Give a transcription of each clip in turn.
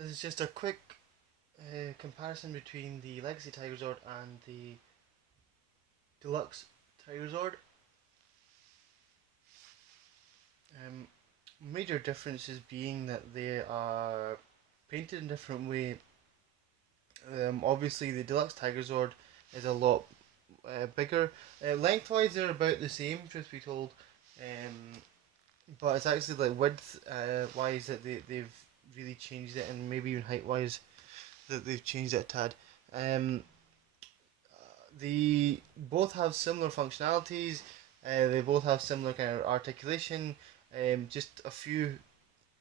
This is just a quick comparison between the Legacy Tigerzord and the Deluxe Tigerzord. Major differences being that they are painted in a different way. Obviously, the Deluxe Tigerzord is a lot bigger. Lengthwise, they're about the same, truth be told. But it's actually like width wise that they've really changed it, and maybe even height wise that they've changed it a tad. They both have similar functionalities. They both have similar kind of articulation. Just a few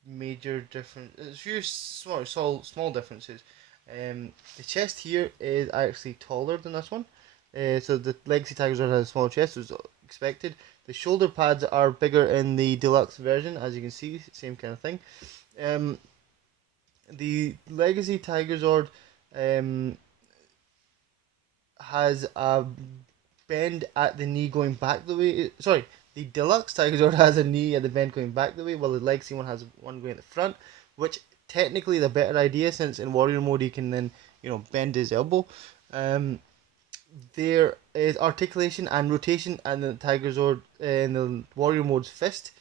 major a few small differences. The chest here is actually taller than this one. So the Legacy Tigerzord has a small chest, was expected. The shoulder pads are bigger in the deluxe version, as you can see, same kind of thing. The Legacy Tigerzord has a bend at the knee going back the way. Sorry, the Deluxe Tigerzord has a knee at the bend going back the way, while the Legacy one has one going at the front, which technically is a better idea since in Warrior mode he can then bend his elbow. There is articulation and rotation and the Tigerzord in the Warrior mode's fist.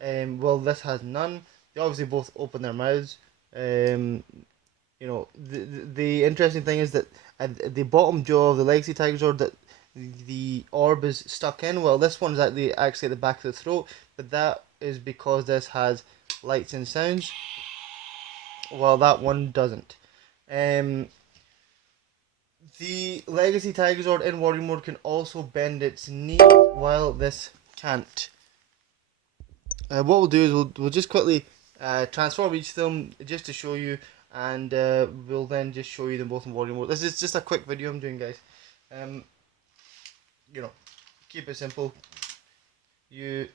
Well, this has none. They obviously both open their mouths. The interesting thing is that at the bottom jaw of the Legacy Tigerzord that the orb is stuck in. Well, this one's actually at the back of the throat, but that is because this has lights and sounds, while that one doesn't. The Legacy Tigerzord in Warrior mode can also bend its knee, while this can't. What we'll do is we'll just quickly transform each of them just to show you, and we'll then just show you them both in Warrior mode. This is just a quick video I'm doing, guys. Keep it simple. You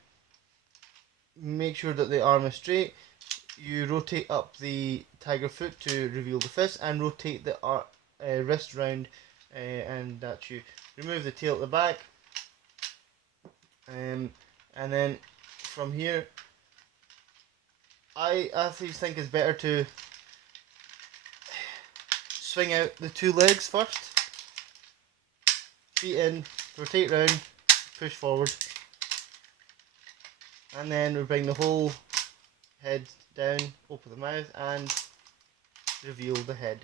make sure that the arm is straight. You rotate up the tiger foot to reveal the fist, and rotate the wrist round, and that you remove the tail at the back. And then from here, I actually think it's better to swing out the two legs first. Feet in, rotate round, push forward, and then we bring the whole head down, open the mouth, and reveal the head.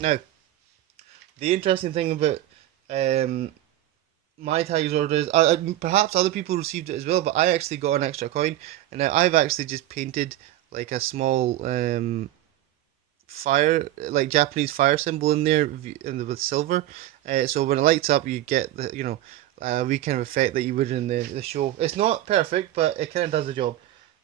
Now, the interesting thing about my Tigerzord is, perhaps other people received it as well, but I actually got an extra coin, and now I've actually just painted like a small fire, like Japanese fire symbol in there with silver. So when it lights up, you get the wee kind of effect that you would in the show. It's not perfect, but it kind of does the job.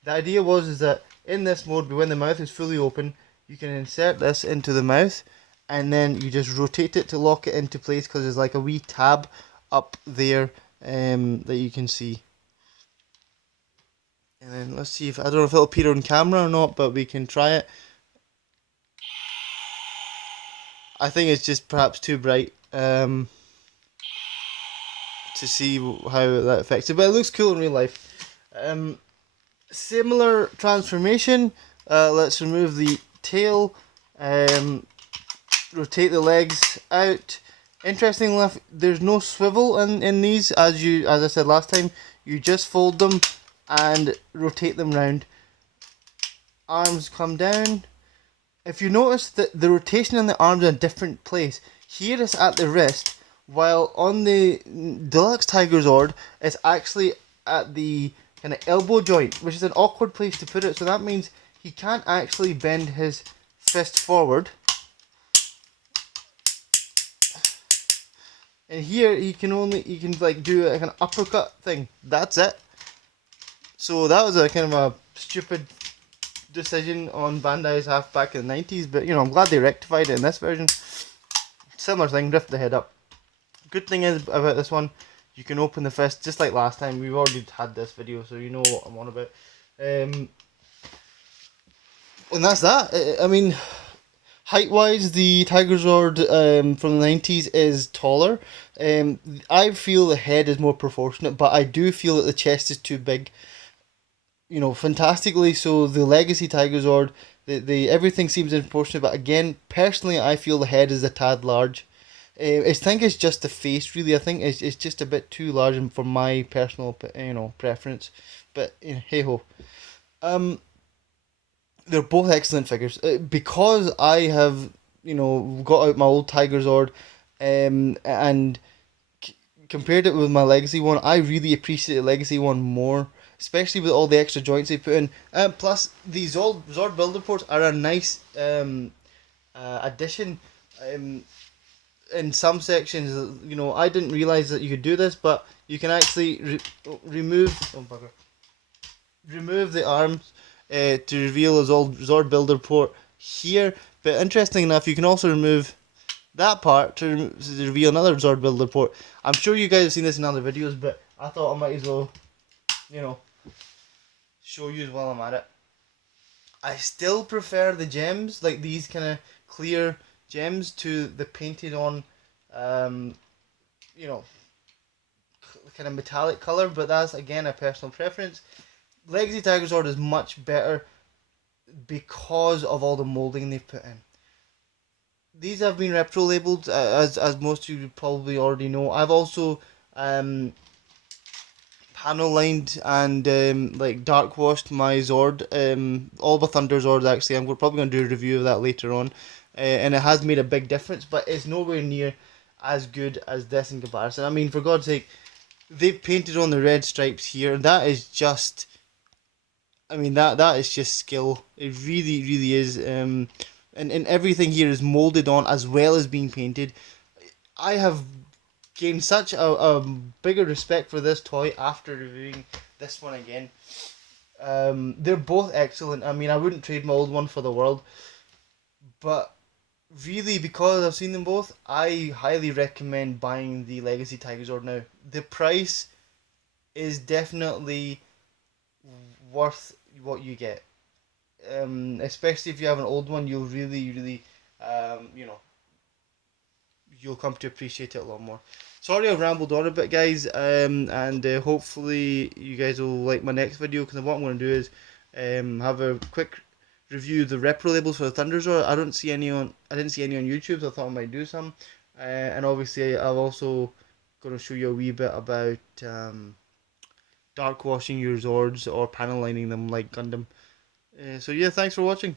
The idea is that in this mode, when the mouth is fully open, you can insert this into the mouth, and then you just rotate it to lock it into place, because there's like a wee tab up there that you can see. And then let's see if, I don't know if it'll appear on camera or not, but we can try it. I think it's just perhaps too bright to see how that affects it, but it looks cool in real life. Similar transformation. Let's remove the tail. Rotate the legs out. Interesting enough, there's no swivel in these, as I said last time. You just fold them and rotate them round. Arms come down. If you notice that the rotation in the arms is in a different place, here it's at the wrist, while on the Deluxe Tigerzord it's actually at the kind of elbow joint, which is an awkward place to put it. So that means he can't actually bend his fist forward. And here he can like do like an uppercut thing. That's it. So that was a kind of a stupid decision on Bandai's half back in the 90s, but I'm glad they rectified it in this version. Similar thing, lift the head up. Good thing is about this one, you can open the fist just like last time. We've already had this video, so you know what I'm on about. And that's that. I mean, height wise, the Tigerzord from the 90s is taller. I feel the head is more proportionate, but I do feel that the chest is too big. Fantastically, so the Legacy Tigerzord The everything seems in proportion, but again, personally, I feel the head is a tad large. I think it's just the face, really. I think it's just a bit too large for my personal, preference. But hey ho. Um, they're both excellent figures. Because I have, got out my old Tigerzord, and compared it with my Legacy one, I really appreciate the Legacy one more, especially with all the extra joints they put in. Plus, the Zord builder ports are a nice addition. Um, in some sections, I didn't realize that you could do this, but you can actually remove. Oh bugger. Remove the arms to reveal a Zord builder port here. But interesting enough, you can also remove that part to reveal another Zord builder port. I'm sure you guys have seen this in other videos, but I thought I might as well, you know, show you while I'm at it. I still prefer the gems, like these kind of clear gems, to the painted on, um, you know, kind of metallic color. But that's again a personal preference. Legacy Tigerzord is much better because of all the molding they've put in. These have been retro labeled, as most of you probably already know. I've also panel lined and like dark washed my Zord, all the Thunder Zords actually. I'm probably going to do a review of that later on, and it has made a big difference, but it's nowhere near as good as this in comparison. I mean, for God's sake, they've painted on the red stripes here, and that is just, I mean, that is just skill. It really, really is. And everything here is molded on as well as being painted. I have gained such a bigger respect for this toy after reviewing this one again. They're both excellent. I mean, I wouldn't trade my old one for the world, but really, because I've seen them both, I highly recommend buying the Legacy Tigerzord now. The price is definitely worth what you get. Especially if you have an old one, you'll really, really, you'll come to appreciate it a lot more. Sorry I've rambled on a bit, guys, and hopefully you guys will like my next video, because what I'm going to do is have a quick review of the repro labels for the Thunderzord. I didn't see any on YouTube, so I thought I might do some. And obviously I've also going to show you a wee bit about dark washing your Zords or panel lining them like Gundam. So yeah, thanks for watching.